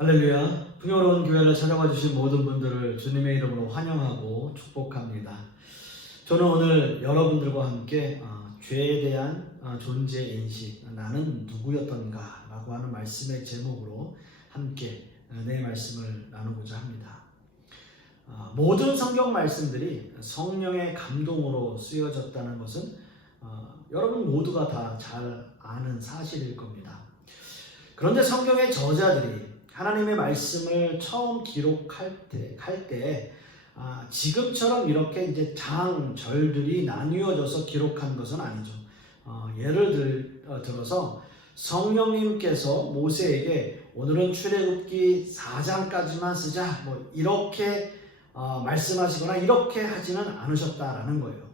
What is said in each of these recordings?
할렐루야. 풍요로운 교회를 찾아와 주신 모든 분들을 주님의 이름으로 환영하고 축복합니다. 저는 오늘 여러분들과 함께 죄에 대한 존재 인식, 나는 누구였던가 라고 하는 말씀의 제목으로 함께 내 말씀을 나누고자 합니다. 모든 성경 말씀들이 성령의 감동으로 쓰여졌다는 것은 여러분 모두가 다 잘 아는 사실일 겁니다. 그런데 성경의 저자들이 하나님의 말씀을 처음 기록할 때 지금처럼 이렇게 이제 장, 절들이 나뉘어져서 기록한 것은 아니죠. 예를 들어서 성령님께서 모세에게 오늘은 출애굽기 4장까지만 쓰자 이렇게 말씀하시거나 이렇게 하지는 않으셨다라는 거예요.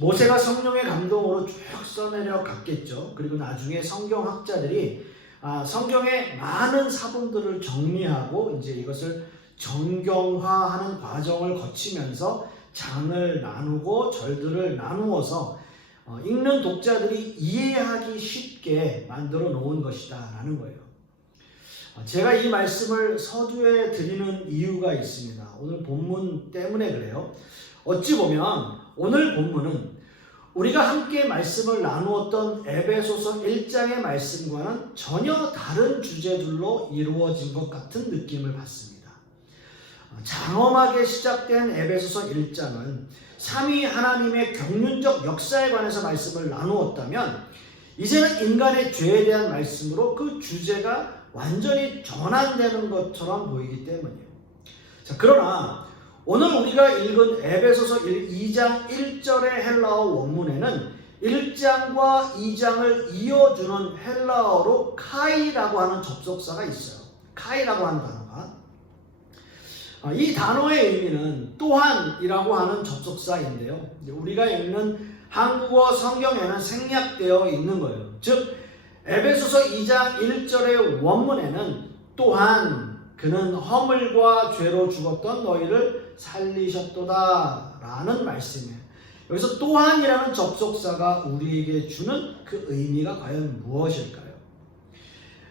모세가 성령의 감동으로 쭉 써내려 갔겠죠. 그리고 나중에 성경학자들이 성경의 많은 사본들을 정리하고 이제 이것을 정경화하는 과정을 거치면서 장을 나누고 절들을 나누어서 읽는 독자들이 이해하기 쉽게 만들어 놓은 것이다 라는 거예요. 제가 이 말씀을 서두에 드리는 이유가 있습니다. 오늘 본문 때문에 그래요. 어찌 보면 오늘 본문은 우리가 함께 말씀을 나누었던 에베소서 1장의 말씀과는 전혀 다른 주제들로 이루어진 것 같은 느낌을 받습니다. 장엄하게 시작된 에베소서 1장은 삼위 하나님의 경륜적 역사에 관해서 말씀을 나누었다면 이제는 인간의 죄에 대한 말씀으로 그 주제가 완전히 전환되는 것처럼 보이기 때문이에요. 그러나 오늘 우리가 읽은 에베소서 2장 1절의 헬라어 원문에는 1장과 2장을 이어주는 헬라어로 카이라고 하는 접속사가 있어요. 카이라고 하는 단어가. 이 단어의 의미는 또한이라고 하는 접속사인데요. 우리가 읽는 한국어 성경에는 생략되어 있는 거예요. 즉 에베소서 2장 1절의 원문에는 또한 그는 허물과 죄로 죽었던 너희를 살리셨도다 라는 말씀이에요. 여기서 또한이라는 접속사가 우리에게 주는 그 의미가 과연 무엇일까요?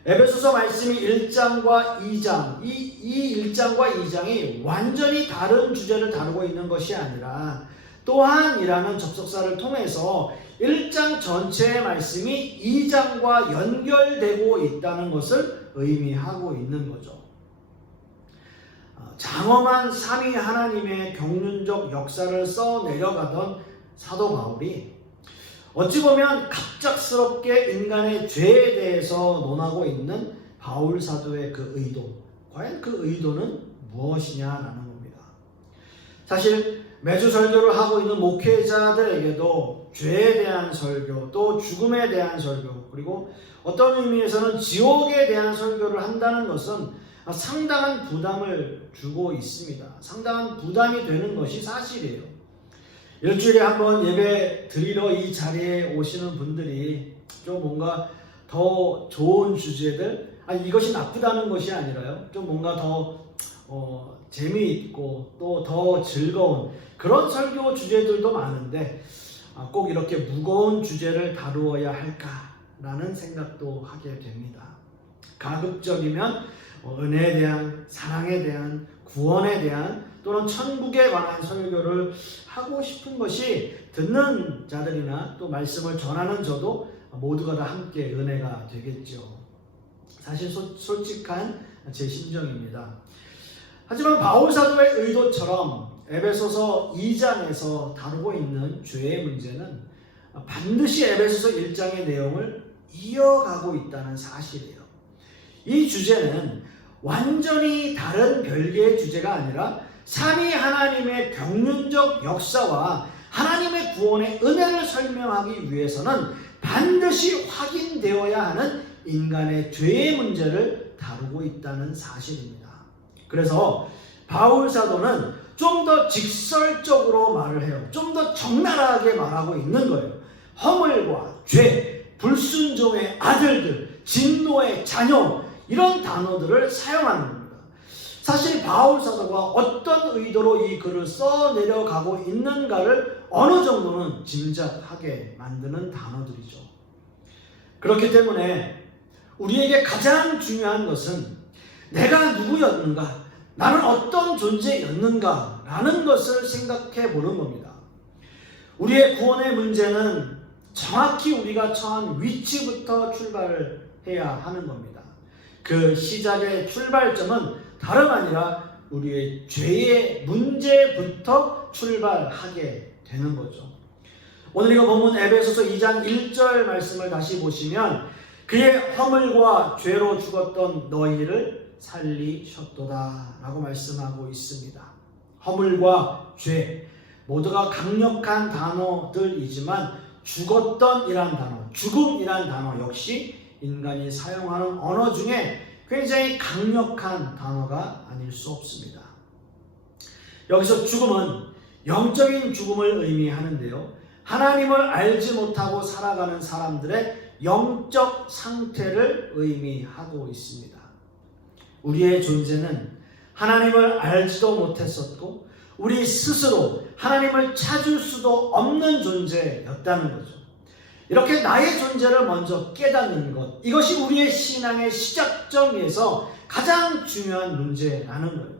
에베소서 말씀이 1장과 2장, 이 1장과 2장이 완전히 다른 주제를 다루고 있는 것이 아니라 또한이라는 접속사를 통해서 1장 전체의 말씀이 2장과 연결되고 있다는 것을 의미하고 있는 거죠. 장엄한 삼위 하나님의 경륜적 역사를 써내려가던 사도 바울이 어찌 보면 갑작스럽게 인간의 죄에 대해서 논하고 있는 바울 사도의 그 의도, 과연 그 의도는 무엇이냐라는 겁니다. 사실 매주 설교를 하고 있는 목회자들에게도 죄에 대한 설교, 또 죽음에 대한 설교, 그리고 어떤 의미에서는 지옥에 대한 설교를 한다는 것은 상당한 부담을 주고 있습니다. 상당한 부담이 되는 것이 사실이에요. 일주일에 한번 예배 드리러 이 자리에 오시는 분들이 좀 뭔가 더 좋은 주제들, 이것이 나쁘다는 것이 아니라요. 좀 뭔가 더 재미있고 또 더 즐거운 그런 설교 주제들도 많은데 꼭 이렇게 무거운 주제를 다루어야 할까라는 생각도 하게 됩니다. 가급적이면 은혜에 대한, 사랑에 대한, 구원에 대한 또는 천국에 관한 설교를 하고 싶은 것이 듣는 자들이나 또 말씀을 전하는 저도 모두가 다 함께 은혜가 되겠죠. 사실 솔직한 제 심정입니다. 하지만 바울 사도의 의도처럼 에베소서 2장에서 다루고 있는 죄의 문제는 반드시 에베소서 1장의 내용을 이어가고 있다는 사실이에요. 이 주제는 완전히 다른 별개의 주제가 아니라 삼위 하나님의 경륜적 역사와 하나님의 구원의 은혜를 설명하기 위해서는 반드시 확인되어야 하는 인간의 죄의 문제를 다루고 있다는 사실입니다. 그래서 바울 사도는 좀 더 직설적으로 말을 해요. 좀 더 적나라하게 말하고 있는 거예요. 허물과 죄, 불순종의 아들들, 진노의 자녀, 이런 단어들을 사용하는 겁니다. 사실 바울 사도가 어떤 의도로 이 글을 써내려가고 있는가를 어느 정도는 짐작하게 만드는 단어들이죠. 그렇기 때문에 우리에게 가장 중요한 것은 내가 누구였는가? 나는 어떤 존재였는가? 라는 것을 생각해 보는 겁니다. 우리의 구원의 문제는 정확히 우리가 처한 위치부터 출발을 해야 하는 겁니다. 그 시작의 출발점은 다름 아니라 우리의 죄의 문제부터 출발하게 되는 거죠. 오늘 이거 본문 에베소서 2장 1절 말씀을 다시 보시면 그의 허물과 죄로 죽었던 너희를 살리셨도다 라고 말씀하고 있습니다. 허물과 죄 모두가 강력한 단어들이지만 죽었던 이란 단어, 죽음이란 단어 역시 인간이 사용하는 언어 중에 굉장히 강력한 단어가 아닐 수 없습니다. 여기서 죽음은 영적인 죽음을 의미하는데요. 하나님을 알지 못하고 살아가는 사람들의 영적 상태를 의미하고 있습니다. 우리의 존재는 하나님을 알지도 못했었고 우리 스스로 하나님을 찾을 수도 없는 존재였다는 거죠. 이렇게 나의 존재를 먼저 깨닫는 것, 이것이 우리의 신앙의 시작점에서 가장 중요한 문제라는 거예요.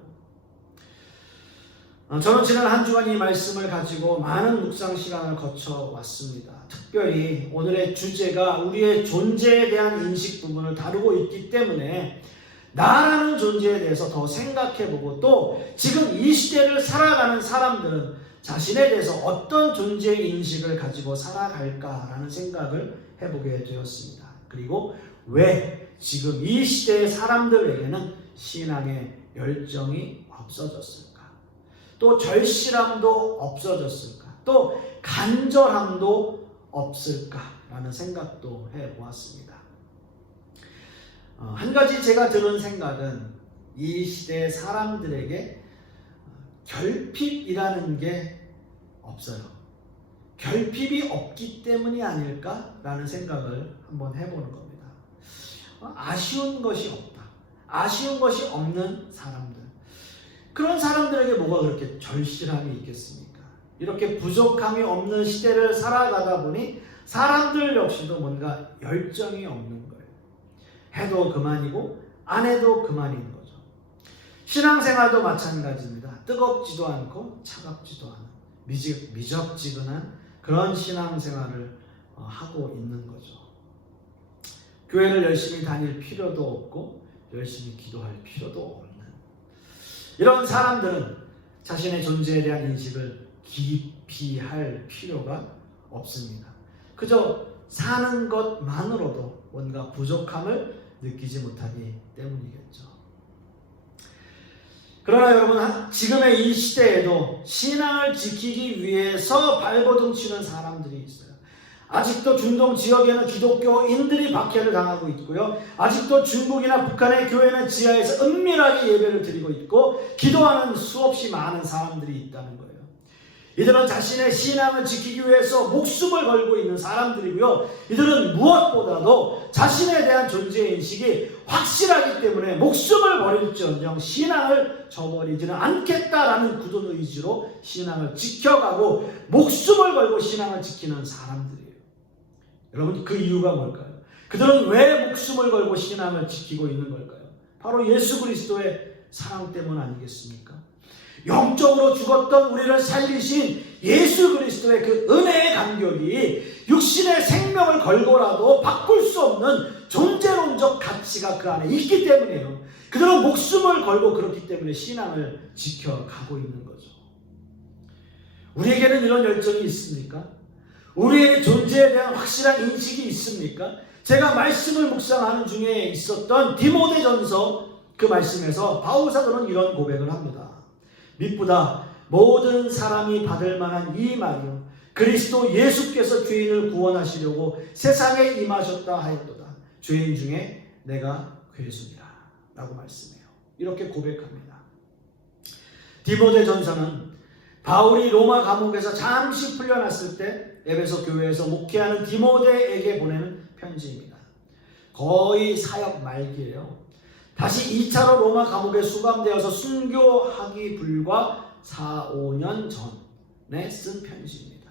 저는 지난 한 주간 이 말씀을 가지고 많은 묵상 시간을 거쳐왔습니다. 특별히 오늘의 주제가 우리의 존재에 대한 인식 부분을 다루고 있기 때문에 나라는 존재에 대해서 더 생각해보고 또 지금 이 시대를 살아가는 사람들은 자신에 대해서 어떤 존재의 인식을 가지고 살아갈까라는 생각을 해보게 되었습니다. 그리고 왜 지금 이 시대의 사람들에게는 신앙의 열정이 없어졌을까? 또 절실함도 없어졌을까? 또 간절함도 없을까라는 생각도 해보았습니다. 한 가지 제가 드는 생각은 이 시대의 사람들에게 결핍이라는 게 없어요. 결핍이 없기 때문이 아닐까라는 생각을 한번 해보는 겁니다. 아쉬운 것이 없다. 아쉬운 것이 없는 사람들. 그런 사람들에게 뭐가 그렇게 절실함이 있겠습니까? 이렇게 부족함이 없는 시대를 살아가다 보니 사람들 역시도 뭔가 열정이 없는 거예요. 해도 그만이고 안 해도 그만인 거죠. 신앙생활도 마찬가지입니다. 뜨겁지도 않고 차갑지도 않은 미적지근한 그런 신앙생활을 하고 있는 거죠. 교회를 열심히 다닐 필요도 없고 열심히 기도할 필요도 없는 이런 사람들은 자신의 존재에 대한 인식을 깊이 할 필요가 없습니다. 그저 사는 것만으로도 뭔가 부족함을 느끼지 못하기 때문이겠죠. 그러나 여러분, 지금의 이 시대에도 신앙을 지키기 위해서 발버둥 치는 사람들이 있어요. 아직도 중동 지역에는 기독교인들이 박해를 당하고 있고요. 아직도 중국이나 북한의 교회는 지하에서 은밀하게 예배를 드리고 있고 기도하는 수없이 많은 사람들이 있다는 거예요. 이들은 자신의 신앙을 지키기 위해서 목숨을 걸고 있는 사람들이고요. 이들은 무엇보다도 자신에 대한 존재인식이 확실하기 때문에 목숨을 버릴지언정 신앙을 저버리지는 않겠다라는 굳은 의지로 신앙을 지켜가고 목숨을 걸고 신앙을 지키는 사람들이에요. 여러분, 그 이유가 뭘까요? 그들은 왜 목숨을 걸고 신앙을 지키고 있는 걸까요? 바로 예수 그리스도의 사랑 때문 아니겠습니까? 영적으로 죽었던 우리를 살리신 예수 그리스도의 그 은혜의 간격이 육신의 생명을 걸고라도 바꿀 수 없는 존재론적 가치가 그 안에 있기 때문이에요. 그들은 목숨을 걸고 그렇기 때문에 신앙을 지켜가고 있는 거죠. 우리에게는 이런 열정이 있습니까? 우리의 존재에 대한 확실한 인식이 있습니까? 제가 말씀을 묵상하는 중에 있었던 디모데전서 그 말씀에서 바울 사도는 이런 고백을 합니다. 밑보다 모든 사람이 받을 만한 이 말이요 그리스도 예수께서 죄인을 구원하시려고 세상에 임하셨다 하였도다. 죄인 중에 내가 괴수니라 라고 말씀해요. 이렇게 고백합니다. 디모데전서는 바울이 로마 감옥에서 잠시 풀려났을 때 에베소 교회에서 목회하는 디모데에게 보내는 편지입니다. 거의 사역 말기예요. 다시 2차로 로마 감옥에 수감되어서 순교하기 불과 4-5년 전에 쓴 편지입니다.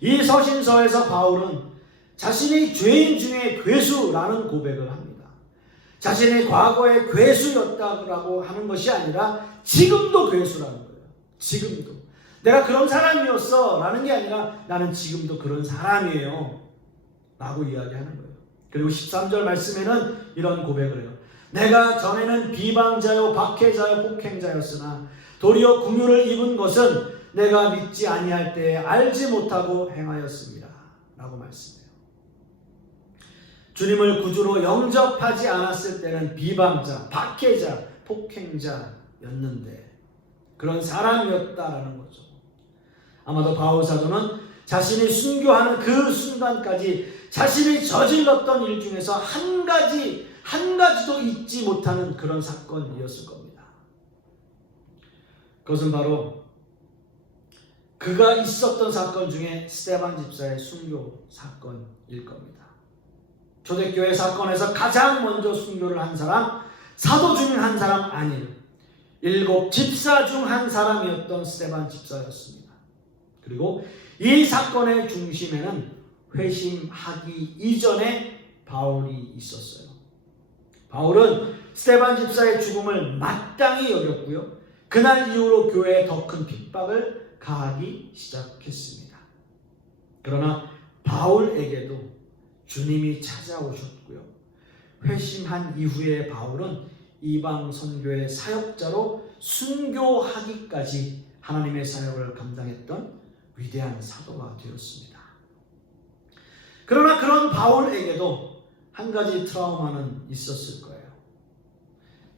이 서신서에서 바울은 자신이 죄인 중에 괴수라는 고백을 합니다. 자신이 과거에 괴수였다고 하는 것이 아니라 지금도 괴수라는 거예요. 지금도. 내가 그런 사람이었어 라는 게 아니라 나는 지금도 그런 사람이에요 라고 이야기하는 거예요. 그리고 13절 말씀에는 이런 고백을 해요. 내가 전에는 비방자요 박해자요 폭행자였으나 도리어 긍휼을 입은 것은 내가 믿지 아니할 때에 알지 못하고 행하였습니다 라고 말씀해요. 주님을 구주로 영접하지 않았을 때는 비방자, 박해자, 폭행자였는데 그런 사람이었다라는 거죠. 아마도 바울 사도는 자신이 순교하는 그 순간까지 자신이 저질렀던 일 중에서 한 가지도 잊지 못하는 그런 사건이었을 겁니다. 그것은 바로 그가 있었던 사건 중에 스데반 집사의 순교 사건일 겁니다. 초대교회 사건에서 가장 먼저 순교를 한 사람, 사도 중 한 사람 아니에요. 7 집사 중 한 사람이었던 스데반 집사였습니다. 그리고 이 사건의 중심에는 회심하기 이전에 바울이 있었어요. 바울은 스데반 집사의 죽음을 마땅히 여겼고요. 그날 이후로 교회에 더 큰 핍박을 가하기 시작했습니다. 그러나 바울에게도 주님이 찾아오셨고요. 회심한 이후에 바울은 이방 선교의 사역자로 순교하기까지 하나님의 사역을 감당했던 위대한 사도가 되었습니다. 그러나 그런 바울에게도 한 가지 트라우마는 있었을 거예요.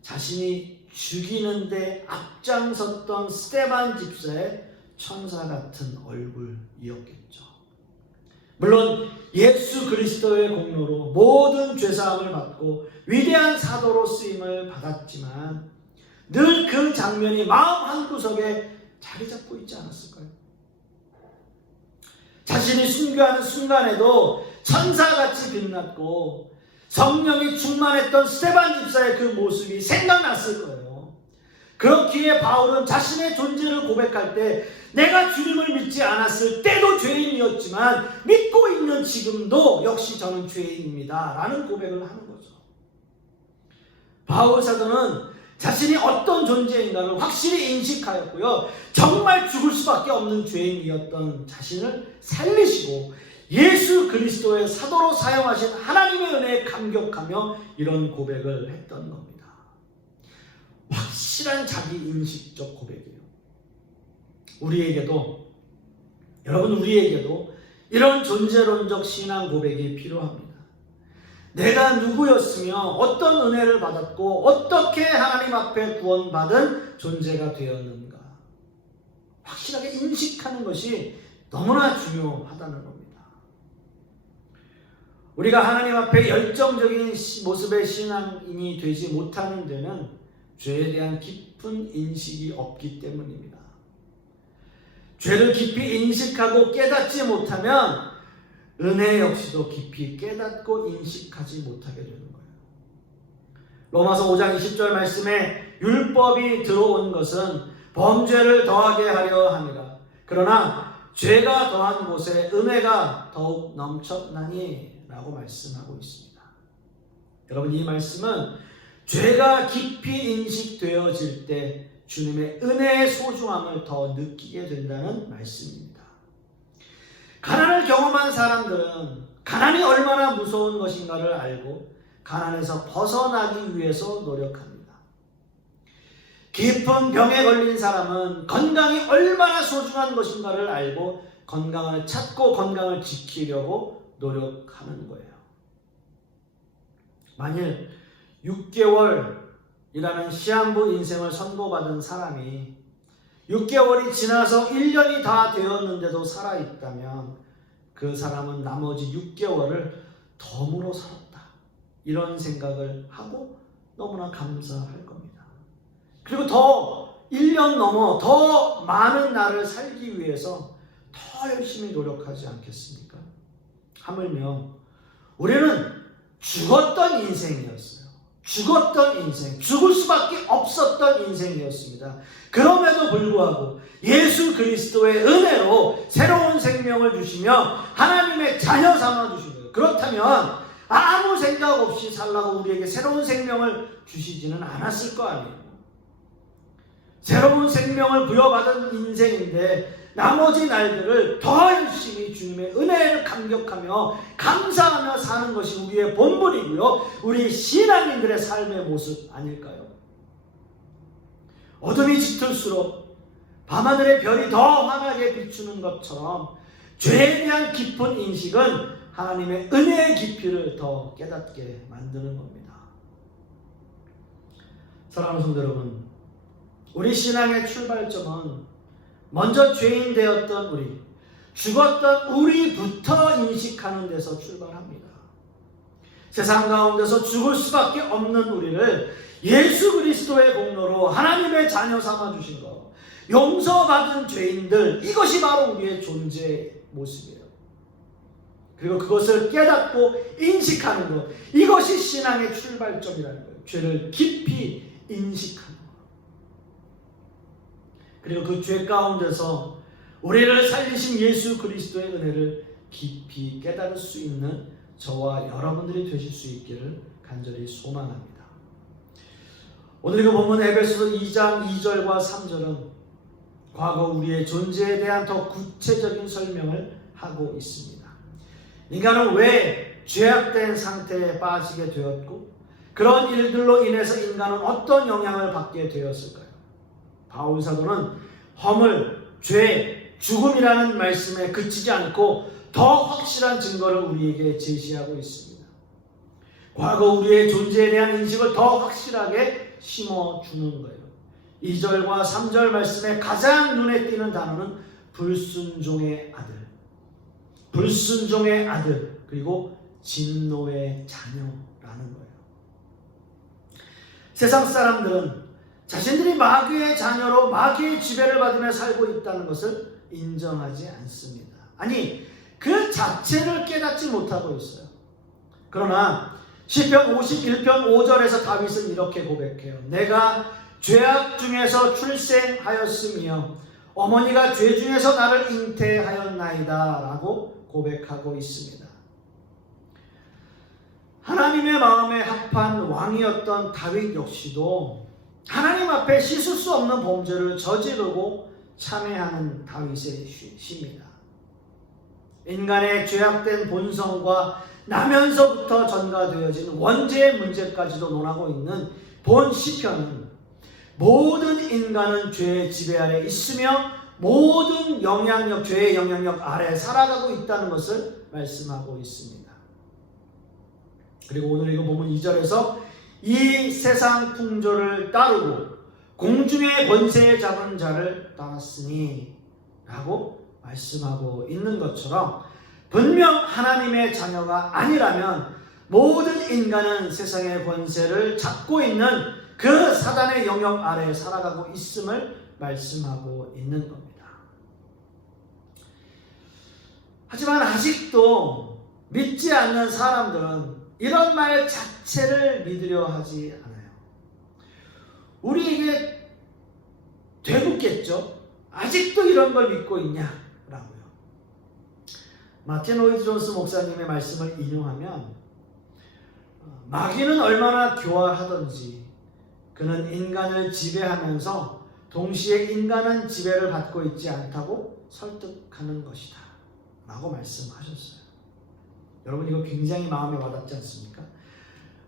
자신이 죽이는데 앞장섰던 스데반 집사의 천사 같은 얼굴이었겠죠. 물론 예수 그리스도의 공로로 모든 죄사함을 받고 위대한 사도로 쓰임을 받았지만 늘 그 장면이 마음 한구석에 자리 잡고 있지 않았을까요? 자신이 순교하는 순간에도 천사같이 빛났고 성령이 충만했던 스데반 집사의 그 모습이 생각났을 거예요. 그렇기에 바울은 자신의 존재를 고백할 때 내가 주님을 믿지 않았을 때도 죄인이었지만 믿고 있는 지금도 역시 저는 죄인입니다 라는 고백을 하는 거죠. 바울 사도는 자신이 어떤 존재인가를 확실히 인식하였고요. 정말 죽을 수밖에 없는 죄인이었던 자신을 살리시고 예수 그리스도의 사도로 사용하신 하나님의 은혜에 감격하며 이런 고백을 했던 겁니다. 확실한 자기 인식적 고백이에요. 여러분 우리에게도 이런 존재론적 신앙 고백이 필요합니다. 내가 누구였으며 어떤 은혜를 받았고 어떻게 하나님 앞에 구원받은 존재가 되었는가 확실하게 인식하는 것이 너무나 중요하다는 겁니다. 우리가 하나님 앞에 열정적인 모습의 신앙인이 되지 못하는 데는 죄에 대한 깊은 인식이 없기 때문입니다. 죄를 깊이 인식하고 깨닫지 못하면 은혜 역시도 깊이 깨닫고 인식하지 못하게 되는 거예요. 로마서 5장 20절 말씀에 율법이 들어온 것은 범죄를 더하게 하려 함이라. 그러나 죄가 더한 곳에 은혜가 더욱 넘쳤나니 라고 말씀하고 있습니다. 여러분 이 말씀은 죄가 깊이 인식되어질 때 주님의 은혜의 소중함을 더 느끼게 된다는 말씀입니다. 가난을 경험한 사람들은 가난이 얼마나 무서운 것인가를 알고 가난에서 벗어나기 위해서 노력합니다. 깊은 병에 걸린 사람은 건강이 얼마나 소중한 것인가를 알고 건강을 찾고 건강을 지키려고 노력하는 거예요. 만일 6개월이라는 시한부 인생을 선고받은 사람이 6개월이 지나서 1년이 다 되었는데도 살아있다면 그 사람은 나머지 6개월을 덤으로 살았다. 이런 생각을 하고 너무나 감사할 겁니다. 그리고 더 1년 넘어 더 많은 날을 살기 위해서 더 열심히 노력하지 않겠습니까? 하물며 우리는 죽었던 인생이었어요. 죽었던 인생, 죽을 수밖에 없었던 인생이었습니다. 그럼에도 불구하고 예수 그리스도의 은혜로 새로운 생명을 주시며 하나님의 자녀 삼아 주신 거예요. 그렇다면 아무 생각 없이 살라고 우리에게 새로운 생명을 주시지는 않았을 거 아니에요. 새로운 생명을 부여받은 인생인데 나머지 날들을 더 열심히 주님의 은혜를 감격하며 감사하며 사는 것이 우리의 본분이고요. 우리 신앙인들의 삶의 모습 아닐까요? 어둠이 짙을수록 밤하늘의 별이 더 환하게 비추는 것처럼 죄에 대한 깊은 인식은 하나님의 은혜의 깊이를 더 깨닫게 만드는 겁니다. 사랑하는 성도 여러분, 우리 신앙의 출발점은 먼저 죄인 되었던 우리, 죽었던 우리부터 인식하는 데서 출발합니다. 세상 가운데서 죽을 수밖에 없는 우리를 예수 그리스도의 공로로 하나님의 자녀 삼아주신 것, 용서받은 죄인들, 이것이 바로 우리의 존재의 모습이에요. 그리고 그것을 깨닫고 인식하는 것, 이것이 신앙의 출발점이라는 거예요. 죄를 깊이 인식하는 것. 그리고 그 죄 가운데서 우리를 살리신 예수 그리스도의 은혜를 깊이 깨달을 수 있는 저와 여러분들이 되실 수 있기를 간절히 소망합니다. 오늘 그 본문 에베소서 2장 2절과 3절은 과거 우리의 존재에 대한 더 구체적인 설명을 하고 있습니다. 인간은 왜 죄악된 상태에 빠지게 되었고 그런 일들로 인해서 인간은 어떤 영향을 받게 되었을까요? 바울 사도는 허물, 죄, 죽음이라는 말씀에 그치지 않고 더 확실한 증거를 우리에게 제시하고 있습니다. 과거 우리의 존재에 대한 인식을 더 확실하게 심어주는 거예요. 2절과 3절 말씀에 가장 눈에 띄는 단어는 불순종의 아들, 불순종의 아들, 그리고 진노의 자녀라는 거예요. 세상 사람들은 자신들이 마귀의 자녀로 마귀의 지배를 받으며 살고 있다는 것을 인정하지 않습니다. 아니, 그 자체를 깨닫지 못하고 있어요. 그러나 시편 51편 5절에서 다윗은 이렇게 고백해요. 내가 죄악 중에서 출생하였으며 어머니가 죄 중에서 나를 잉태하였나이다 라고 고백하고 있습니다. 하나님의 마음에 합한 왕이었던 다윗 역시도 하나님 앞에 씻을 수 없는 범죄를 저지르고 참회하는 다윗의 시입니다. 인간의 죄악된 본성과 나면서부터 전가되어진 원죄의 문제까지도 논하고 있는 본 시편은 모든 인간은 죄의 지배 아래 있으며 모든 영향력, 죄의 영향력 아래 살아가고 있다는 것을 말씀하고 있습니다. 그리고 오늘 이거 보면 2절에서 이 세상 풍조를 따르고 공중의 권세에 잡은 자를 따랐으니 라고 말씀하고 있는 것처럼 분명 하나님의 자녀가 아니라면 모든 인간은 세상의 권세를 잡고 있는 그 사단의 영역 아래에 살아가고 있음을 말씀하고 있는 겁니다. 하지만 아직도 믿지 않는 사람들은 이런 말 자체를 믿으려 하지 않아요. 우리에게 되묻겠죠. 아직도 이런 걸 믿고 있냐라고요. 마틴 로이드 존스 목사님의 말씀을 인용하면 마귀는 얼마나 교활하던지 그는 인간을 지배하면서 동시에 인간은 지배를 받고 있지 않다고 설득하는 것이다 라고 말씀하셨어요. 여러분 이거 굉장히 마음에 와닿지 않습니까?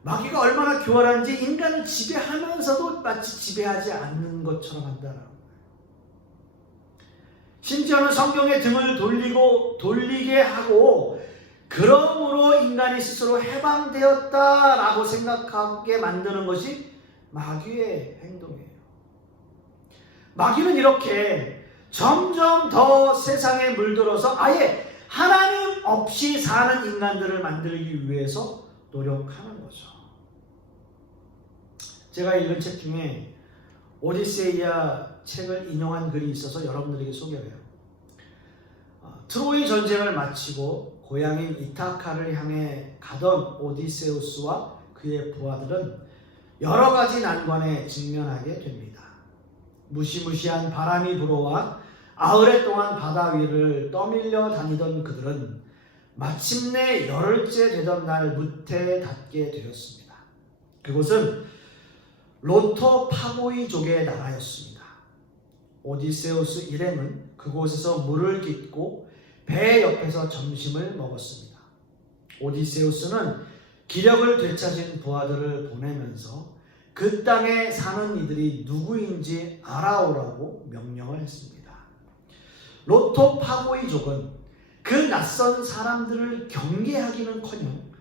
마귀가 얼마나 교활한지 인간을 지배하면서도 마치 지배하지 않는 것처럼 한다라고. 심지어는 성경의 등을 돌리게 하고 그러므로 인간이 스스로 해방되었다라고 생각하게 만드는 것이 마귀의 행동이에요. 마귀는 이렇게 점점 더 세상에 물들어서 아예 하나님 없이 사는 인간들을 만들기 위해서 노력하는 거죠. 제가 읽은 책 중에 오디세이아 책을 인용한 글이 있어서 여러분들에게 소개해요. 트로이 전쟁을 마치고 고향인 이타카를 향해 가던 오디세우스와 그의 부하들은 여러 가지 난관에 직면하게 됩니다. 무시무시한 바람이 불어와 아흘에 동안 바다 위를 떠밀려 다니던 그들은 마침내 열흘째 되던 날 무태에 닿게 되었습니다. 그곳은 로토파고이족의 나라였습니다. 오디세우스 일행은 그곳에서 물을 깃고 배 옆에서 점심을 먹었습니다. 오디세우스는 기력을 되찾은 부하들을 보내면서 그 땅에 사는 이들이 누구인지 알아오라고 명령을 했습니다. 로토파고이족은 그 낯선 사람들을 경계하기는커녕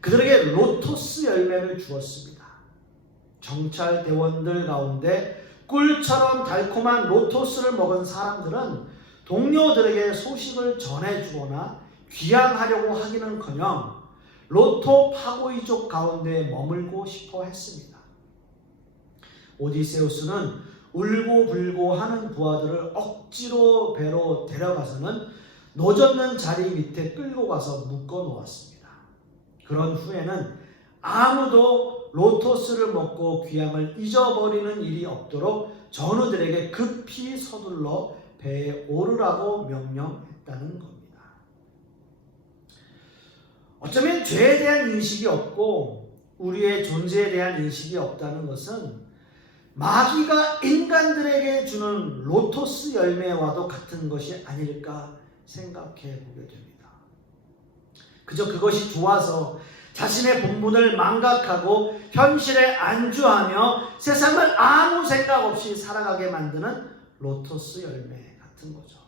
그들에게 로토스 열매를 주었습니다. 정찰 대원들 가운데 꿀처럼 달콤한 로토스를 먹은 사람들은 동료들에게 소식을 전해주거나 귀향하려고 하기는커녕 로토파고이족 가운데 머물고 싶어 했습니다. 오디세우스는 울고불고 하는 부하들을 억지로 배로 데려가서는 노젓는 자리 밑에 끌고 가서 묶어 놓았습니다. 그런 후에는 아무도 로토스를 먹고 귀향을 잊어버리는 일이 없도록 전우들에게 급히 서둘러 배에 오르라고 명령했다는 겁니다. 어쩌면 죄에 대한 인식이 없고 우리의 존재에 대한 인식이 없다는 것은 마귀가 인간들에게 주는 로토스 열매와도 같은 것이 아닐까 생각해 보게 됩니다. 그저 그것이 좋아서 자신의 본분을 망각하고 현실에 안주하며 세상을 아무 생각 없이 살아가게 만드는 로토스 열매 같은 거죠.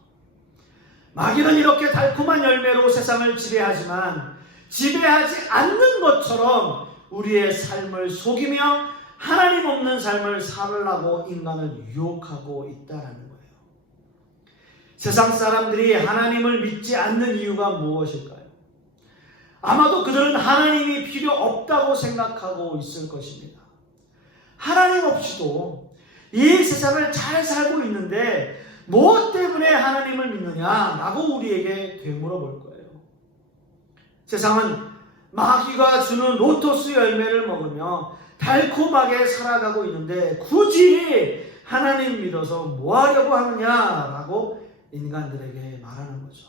마귀는 이렇게 달콤한 열매로 세상을 지배하지만 지배하지 않는 것처럼 우리의 삶을 속이며 하나님 없는 삶을 살으려고 인간을 유혹하고 있다는 거예요. 세상 사람들이 하나님을 믿지 않는 이유가 무엇일까요? 아마도 그들은 하나님이 필요 없다고 생각하고 있을 것입니다. 하나님 없이도 이 세상을 잘 살고 있는데 무엇 때문에 하나님을 믿느냐라고 우리에게 되물어볼 거예요. 세상은 마귀가 주는 로토스 열매를 먹으며 달콤하게 살아가고 있는데 굳이 하나님 믿어서 뭐 하려고 하느냐라고 인간들에게 말하는 거죠.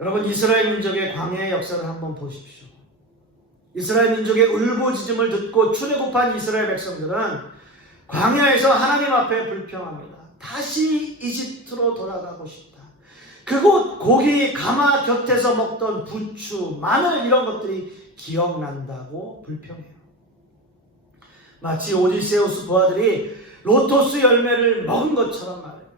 여러분, 이스라엘 민족의 광야의 역사를 한번 보십시오. 이스라엘 민족의 울부짖음을 듣고 출애굽한 이스라엘 백성들은 광야에서 하나님 앞에 불평합니다. 다시 이집트로 돌아가고 싶다. 그곳 고기 가마 곁에서 먹던 부추, 마늘 이런 것들이 기억난다고 불평해요. 마치 오디세우스 부하들이 로토스 열매를 먹은 것처럼 말해요.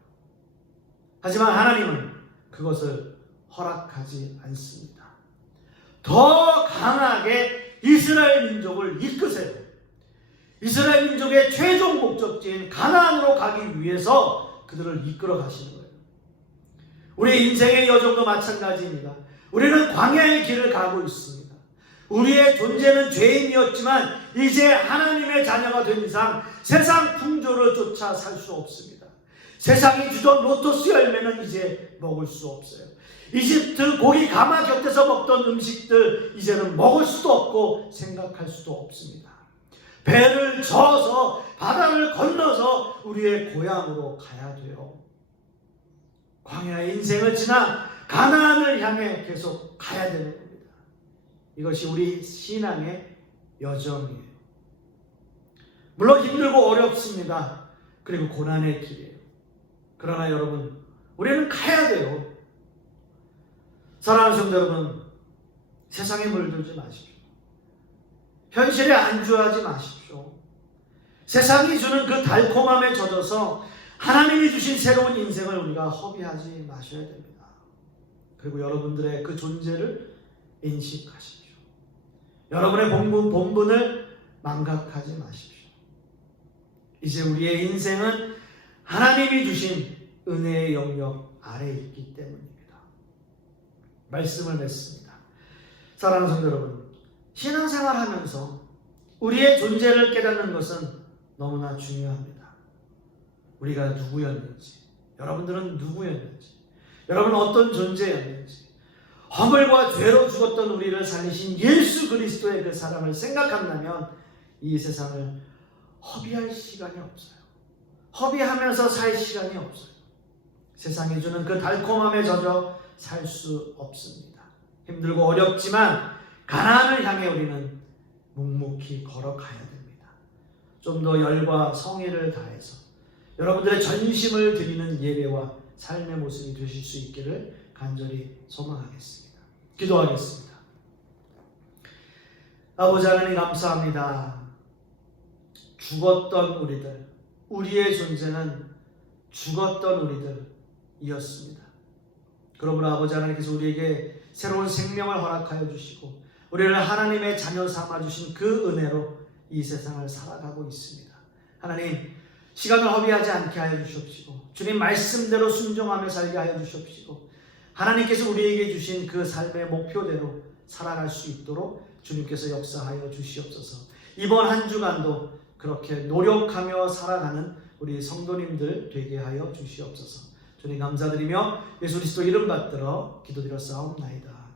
하지만 하나님은 그것을 허락하지 않습니다. 더 강하게 이스라엘 민족을 이끄세요. 이스라엘 민족의 최종 목적지인 가나안으로 가기 위해서 그들을 이끌어 가시는 거예요. 우리 인생의 여정도 마찬가지입니다. 우리는 광야의 길을 가고 있습니다. 우리의 존재는 죄인이었지만 이제 하나님의 자녀가 된 이상 세상 풍조를 쫓아 살 수 없습니다. 세상이 주던 로토스 열매는 이제 먹을 수 없어요. 이집트 고기 가마 곁에서 먹던 음식들 이제는 먹을 수도 없고 생각할 수도 없습니다. 배를 저어서 바다를 건너서 우리의 고향으로 가야 돼요. 광야의 인생을 지나 가나안을 향해 계속 가야 되는 겁니다. 이것이 우리 신앙의 여정이에요. 물론 힘들고 어렵습니다. 그리고 고난의 길이에요. 그러나 여러분, 우리는 가야 돼요. 사랑하는 성도 여러분, 세상에 물들지 마십시오. 현실에 안주하지 마십시오. 세상이 주는 그 달콤함에 젖어서 하나님이 주신 새로운 인생을 우리가 허비하지 마셔야 됩니다. 그리고 여러분들의 그 존재를 인식하십시오. 여러분의 본분을 망각하지 마십시오. 이제 우리의 인생은 하나님이 주신 은혜의 영역 아래에 있기 때문입니다. 말씀을 맺습니다. 사랑하는 성도 여러분, 신앙생활 하면서 우리의 존재를 깨닫는 것은 너무나 중요합니다. 우리가 누구였는지, 여러분들은 누구였는지, 여러분은 어떤 존재였는지, 허물과 죄로 죽었던 우리를 살리신 예수 그리스도의 그 사랑을 생각한다면 이 세상을 허비할 시간이 없어요. 허비하면서 살 시간이 없어요. 세상이 주는 그 달콤함에 젖어 살 수 없습니다. 힘들고 어렵지만 가나안을 향해 우리는 묵묵히 걸어가야 됩니다. 좀 더 열과 성의를 다해서 여러분들의 전심을 드리는 예배와 삶의 모습이 되실 수 있기를 간절히 소망하겠습니다. 기도하겠습니다. 아버지 하나님 감사합니다. 죽었던 우리들, 우리의 존재는 죽었던 우리들이었습니다. 그러므로 아버지 하나님께서 우리에게 새로운 생명을 허락하여 주시고 우리를 하나님의 자녀 삼아주신 그 은혜로 이 세상을 살아가고 있습니다. 하나님, 시간을 허비하지 않게 하여 주시옵시고 주님 말씀대로 순종하며 살게 하여 주시옵시고 하나님께서 우리에게 주신 그 삶의 목표대로 살아갈 수 있도록 주님께서 역사하여 주시옵소서. 이번 한 주간도 그렇게 노력하며 살아가는 우리 성도님들 되게 하여 주시옵소서. 주님 감사드리며 예수 그리스도 이름 받들어 기도드렸사옵나이다.